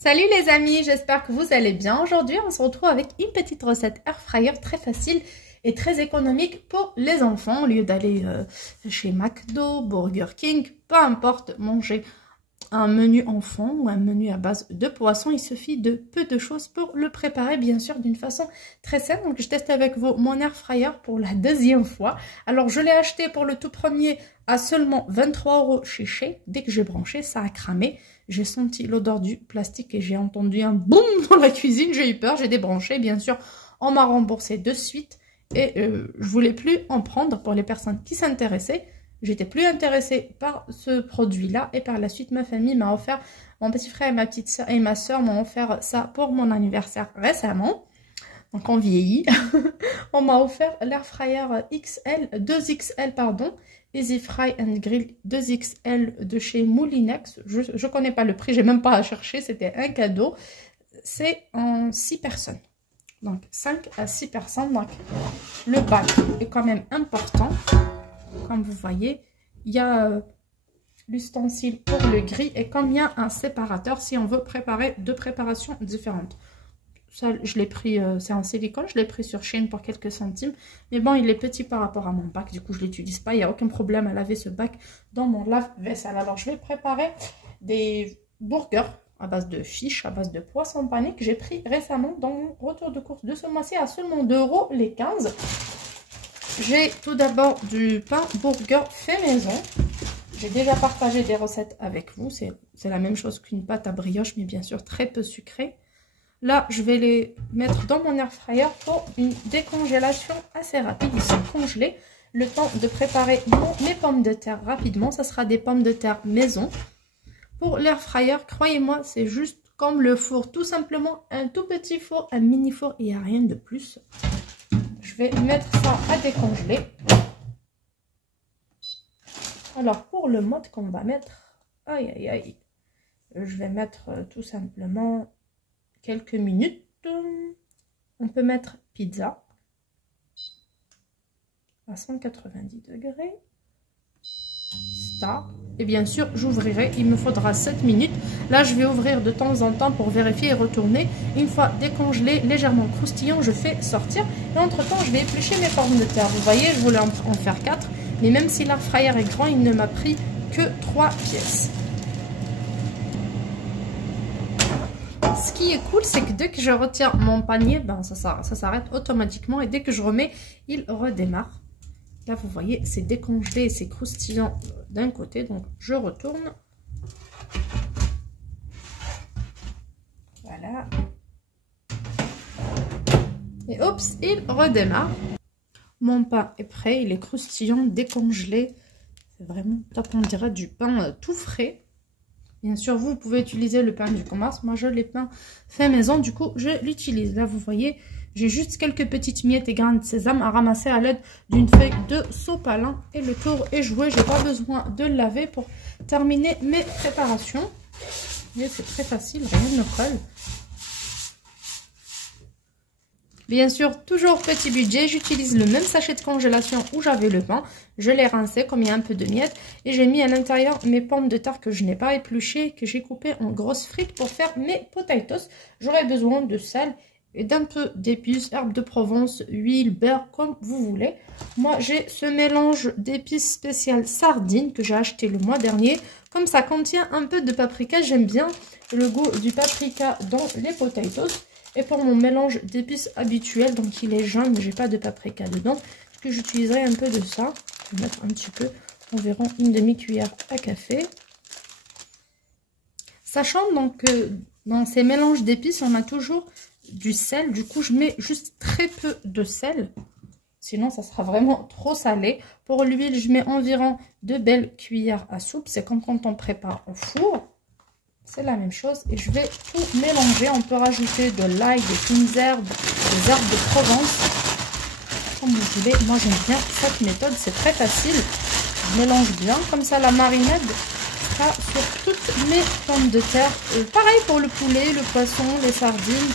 Salut les amis, j'espère que vous allez bien. Aujourd'hui, on se retrouve avec une petite recette air fryer très facile et très économique pour les enfants. Au lieu d'aller chez McDo, Burger King, peu importe, manger un menu enfant ou un menu à base de poisson, il suffit de peu de choses pour le préparer, bien sûr, d'une façon très simple. Donc, je teste avec vous mon air fryer pour la deuxième fois. Alors, je l'ai acheté pour le tout premier à seulement 23 € chez Shea. Dès que j'ai branché, ça a cramé. J'ai senti l'odeur du plastique et j'ai entendu un boum dans la cuisine. J'ai eu peur, j'ai débranché. Bien sûr, on m'a remboursé de suite et je voulais plus en prendre pour les personnes qui s'intéressaient. J'étais plus intéressée par ce produit-là et par la suite, ma famille m'a offert, mon petit frère et ma petite soeur et ma soeur m'ont offert ça pour mon anniversaire récemment. Donc, on vieillit. On m'a offert l'air fryer XL, 2XL, pardon. Easy Fry and Grill 2XL de chez Moulinex. Je ne connais pas le prix, j'ai même pas à chercher, c'était un cadeau. C'est en 6 personnes. Donc, 5 à 6 personnes. Donc, le bac est quand même important. Comme vous voyez, il y a l'ustensile pour le gris et comme il y a un séparateur si on veut préparer deux préparations différentes. Ça, je l'ai pris, c'est en silicone, je l'ai pris sur Shein pour quelques centimes. Mais bon, il est petit par rapport à mon bac, du coup je ne l'utilise pas. Il n'y a aucun problème à laver ce bac dans mon lave-vaisselle. Alors je vais préparer des burgers à base de fish, à base de poisson pané que j'ai pris récemment dans mon retour de course de ce mois-ci à seulement 2 € les 15. J'ai tout d'abord du pain burger fait maison. J'ai déjà partagé des recettes avec vous. C'est la même chose qu'une pâte à brioche, mais bien sûr très peu sucrée. Là, je vais les mettre dans mon air fryer pour une décongélation assez rapide. Ils sont congelés. Le temps de préparer mes pommes de terre rapidement. Ça sera des pommes de terre maison. Pour l'air fryer, croyez-moi, c'est juste comme le four. Tout simplement un tout petit four, un mini four. Il n'y a rien de plus. Je vais mettre ça à décongeler. Alors, pour le mode qu'on va mettre, aïe aïe aïe, je vais mettre tout simplement quelques minutes. On peut mettre pizza à 190 degrés. Star. Et bien sûr, j'ouvrirai. Il me faudra 7 minutes. Là, je vais ouvrir de temps en temps pour vérifier et retourner. Une fois décongelé, légèrement croustillant, je fais sortir. Et entre-temps, je vais éplucher mes pommes de terre. Vous voyez, je voulais en faire 4. Mais même si l'air fryer est grand, il ne m'a pris que 3 pièces. Ce qui est cool, c'est que dès que je retire mon panier, ben ça s'arrête automatiquement. Et dès que je remets, il redémarre. Là, vous voyez, c'est décongelé et c'est croustillant d'un côté. Donc, je retourne. Voilà. Et oups, il redémarre. Mon pain est prêt. Il est croustillant, décongelé. C'est vraiment top. On dirait du pain tout frais. Bien sûr, vous pouvez utiliser le pain du commerce. Moi, je l'ai pain fait maison. Du coup, je l'utilise. Là, vous voyez, j'ai juste quelques petites miettes et grains de sésame à ramasser à l'aide d'une feuille de sopalin. Et le tour est joué. J'ai pas besoin de le laver pour terminer mes préparations. C'est très facile, rien ne colle. Bien sûr, toujours petit budget, j'utilise le même sachet de congélation où j'avais le pain. Je l'ai rincé comme il y a un peu de miettes. Et j'ai mis à l'intérieur mes pommes de terre que je n'ai pas épluchées, que j'ai coupées en grosses frites pour faire mes potatoes. J'aurai besoin de sel et d'un peu d'épices, herbes de Provence, huile, beurre, comme vous voulez. Moi, j'ai ce mélange d'épices spéciales sardines que j'ai acheté le mois dernier. Comme ça contient un peu de paprika, j'aime bien le goût du paprika dans les potatoes. Et pour mon mélange d'épices habituel, donc il est jaune, j'ai pas de paprika dedans, que j'utiliserai un peu de ça. Je vais mettre un petit peu, environ une demi-cuillère à café. Sachant donc que dans ces mélanges d'épices, on a toujours du sel. Du coup, je mets juste très peu de sel. Sinon, ça sera vraiment trop salé. Pour l'huile, je mets environ 2 belles cuillères à soupe. C'est comme quand on prépare au four. C'est la même chose et je vais tout mélanger. On peut rajouter de l'ail, des fines herbes, des herbes de Provence. Comme vous voulez, moi j'aime bien cette méthode, c'est très facile. Je mélange bien, comme ça la marinade sera sur toutes mes pommes de terre. Pareil pour le poulet, le poisson, les sardines.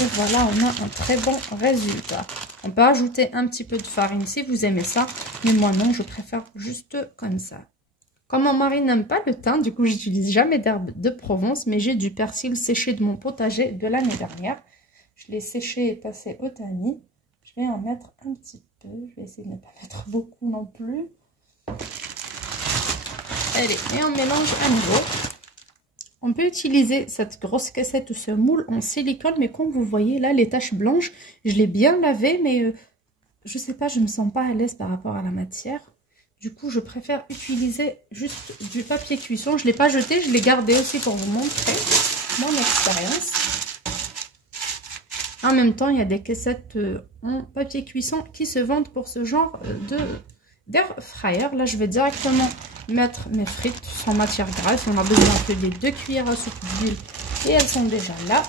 Et voilà, on a un très bon résultat. On peut ajouter un petit peu de farine si vous aimez ça. Mais moi non, je préfère juste comme ça. Comme mon mari n'aime pas le thym, du coup, j'utilise jamais d'herbe de Provence, mais j'ai du persil séché de mon potager de l'année dernière. Je l'ai séché et passé au tamis. Je vais en mettre un petit peu. Je vais essayer de ne pas mettre beaucoup non plus. Allez, et on mélange à nouveau. On peut utiliser cette grosse cassette ou ce moule en silicone, mais comme vous voyez là, les taches blanches, je l'ai bien lavé, mais je sais pas, je me sens pas à l'aise par rapport à la matière. Du coup, je préfère utiliser juste du papier cuisson. Je ne l'ai pas jeté, je l'ai gardé aussi pour vous montrer mon expérience. En même temps, il y a des cassettes en papier cuisson qui se vendent pour ce genre d'air fryer. Là, je vais directement mettre mes frites sans matière grasse. On a besoin que des 2 cuillères à soupe d'huile et elles sont déjà là.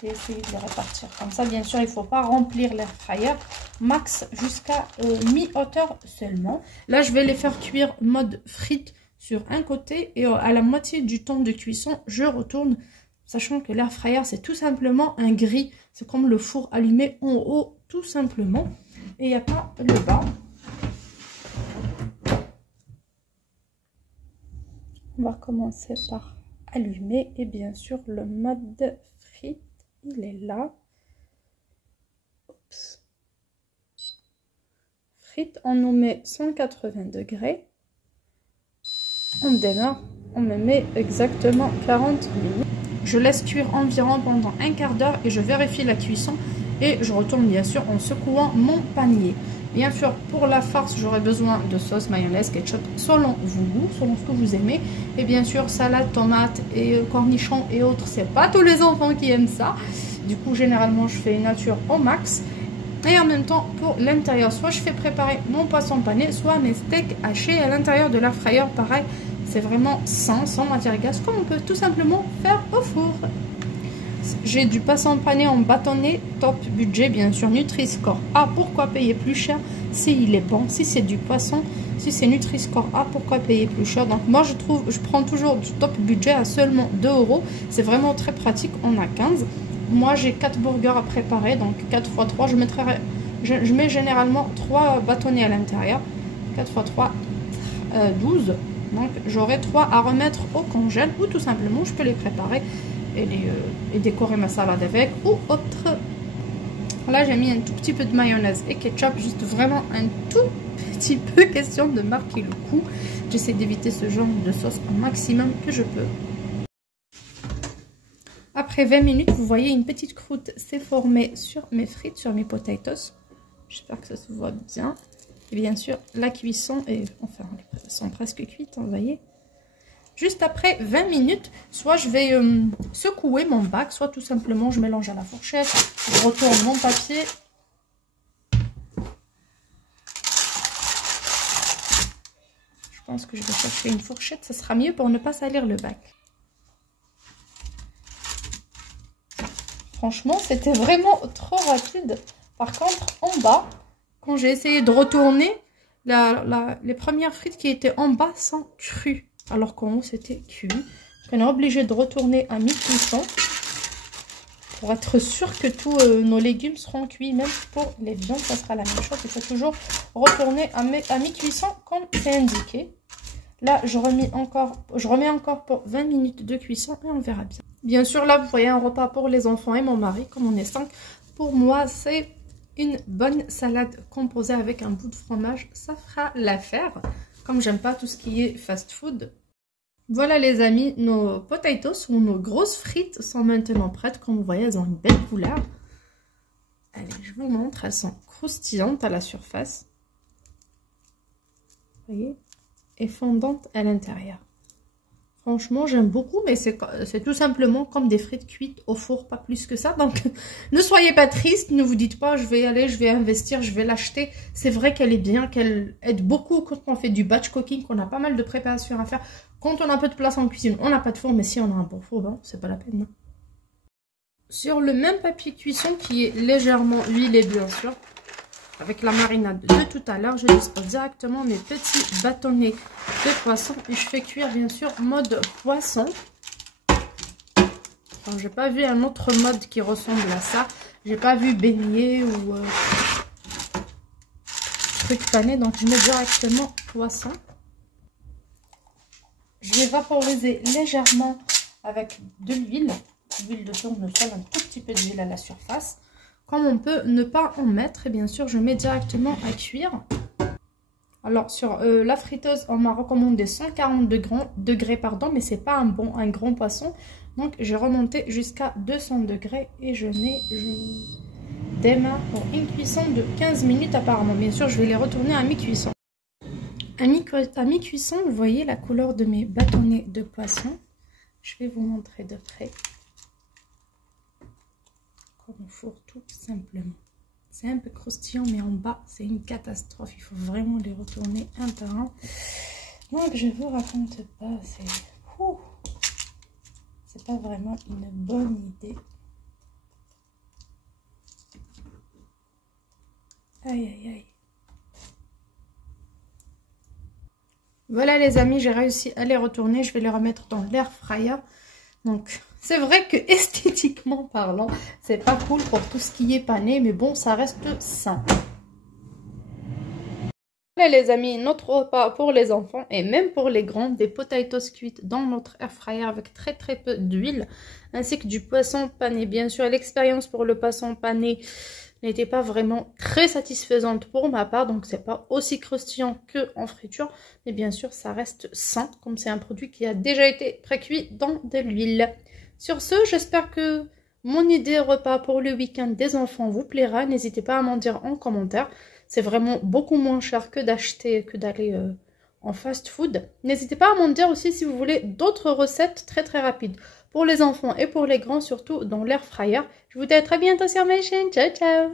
Je vais essayer de les répartir comme ça. Bien sûr, il ne faut pas remplir l'air fryer. Max jusqu'à mi-hauteur seulement. Là, je vais les faire cuire mode frites sur un côté et à la moitié du temps de cuisson, je retourne. Sachant que l'air fryer, c'est tout simplement un gris. C'est comme le four allumé en haut, tout simplement. Et il n'y a pas le bas. On va commencer par allumer. Et bien sûr, le mode frite, il est là. Oups. Frites, on nous met 180 degrés. On démarre. On me met exactement 40 minutes. Je laisse cuire environ pendant un quart d'heure et je vérifie la cuisson et je retourne bien sûr en secouant mon panier. Bien sûr, pour la farce, j'aurai besoin de sauce, mayonnaise, ketchup, selon vos goûts, selon ce que vous aimez. Et bien sûr, salade, tomates et cornichons et autres, c'est pas tous les enfants qui aiment ça. Du coup, généralement, je fais nature au max. Et en même temps, pour l'intérieur, soit je fais préparer mon poisson pané, soit mes steaks hachés à l'intérieur de l'air fryer, pareil. C'est vraiment sans matière grasse, comme on peut tout simplement faire au four. J'ai du poisson pané en bâtonnet, top budget, bien sûr, Nutri-Score A. Pourquoi payer plus cher s'il est bon? Si c'est du poisson, si c'est Nutri-Score A, pourquoi payer plus cher? Donc moi, je prends toujours du top budget à seulement 2 €. C'est vraiment très pratique, on a 15. Moi, j'ai 4 burgers à préparer, donc 4 x 3. Je mets généralement 3 bâtonnets à l'intérieur. 4 x 3, 12. Donc j'aurai 3 à remettre au congèle ou tout simplement je peux les préparer et décorer ma salade avec ou autre. Là j'ai mis un tout petit peu de mayonnaise et ketchup, juste vraiment un tout petit peu, question de marquer le coup. J'essaie d'éviter ce genre de sauce au maximum que je peux. Après 20 minutes, vous voyez une petite croûte s'est formée sur mes frites, sur mes potatoes. J'espère que ça se voit bien. Et bien sûr, la cuisson est, enfin, elles sont presque cuites, vous voyez. Juste après 20 minutes, soit je vais secouer mon bac, soit tout simplement je mélange à la fourchette, je retourne mon papier. Je pense que je vais chercher une fourchette, ça sera mieux pour ne pas salir le bac. Franchement, c'était vraiment trop rapide. Par contre, en bas, quand j'ai essayé de retourner, les premières frites qui étaient en bas sont crues. Alors qu'en haut, c'était cuit. On est obligé de retourner à mi-cuisson pour être sûr que tous nos légumes seront cuits. Même pour les viandes, ça sera la même chose. Il faut toujours retourner à mi-cuisson comme c'est indiqué. Là, je remets encore pour 20 minutes de cuisson et on verra bien. Bien sûr, là, vous voyez un repas pour les enfants et mon mari, comme on est 5. Pour moi, c'est une bonne salade composée avec un bout de fromage. Ça fera l'affaire. Comme j'aime pas tout ce qui est fast food. Voilà les amis, nos potatoes ou nos grosses frites sont maintenant prêtes. Comme vous voyez, elles ont une belle couleur. Allez, je vous montre. Elles sont croustillantes à la surface. Vous voyez? Et fondantes à l'intérieur. Franchement, j'aime beaucoup, mais c'est tout simplement comme des frites cuites au four, pas plus que ça. Donc, ne soyez pas triste, ne vous dites pas, je vais investir, je vais l'acheter. C'est vrai qu'elle est bien, qu'elle aide beaucoup quand on fait du batch cooking, qu'on a pas mal de préparation à faire. Quand on a un peu de place en cuisine, on n'a pas de four, mais si on a un bon four, bon, c'est pas la peine. Non. Sur le même papier cuisson qui est légèrement huilé, bien sûr, avec la marinade de tout à l'heure, je dispose directement mes petits bâtonnets de poisson et je fais cuire bien sûr mode poisson. Enfin, j'ai pas vu un autre mode qui ressemble à ça. J'ai pas vu beignet ou trucs panés. Donc je mets directement poisson. Je vais vaporiser légèrement avec de l'huile de tournesol, un tout petit peu d'huile à la surface. Comme on peut ne pas en mettre, et bien sûr je mets directement à cuire. Alors sur la friteuse, on m'a recommandé 140 degrés, mais c'est pas un grand poisson. Donc j'ai remonté jusqu'à 200 degrés et je démarre pour une cuisson de 15 minutes apparemment. Bien sûr je vais les retourner à mi-cuisson. À mi-cuisson, vous voyez la couleur de mes bâtonnets de poisson. Je vais vous montrer de près. Comme au four, tout simplement. C'est un peu croustillant, mais en bas, c'est une catastrophe. Il faut vraiment les retourner un par un. Donc, je vous raconte pas. C'est pas vraiment une bonne idée. Aïe, aïe, aïe. Voilà les amis, j'ai réussi à les retourner. Je vais les remettre dans l'air fryer. Donc, c'est vrai que esthétiquement parlant, c'est pas cool pour tout ce qui est pané. Mais bon, ça reste sain. Voilà les amis, notre repas pour les enfants et même pour les grands. Des potatoes cuites dans notre air fryer avec très peu d'huile. Ainsi que du poisson pané. Bien sûr, l'expérience pour le poisson pané n'était pas vraiment très satisfaisante pour ma part, donc c'est pas aussi croustillant que en friture, mais bien sûr ça reste sain comme c'est un produit qui a déjà été pré-cuit dans de l'huile. Sur ce, j'espère que mon idée repas pour le week-end des enfants vous plaira. N'hésitez pas à m'en dire en commentaire. C'est vraiment beaucoup moins cher que d'aller en fast food. N'hésitez pas à m'en dire aussi si vous voulez d'autres recettes très rapides pour les enfants et pour les grands, surtout dans l'air fryer. Je vous dis à très bientôt sur ma chaîne. Ciao ciao.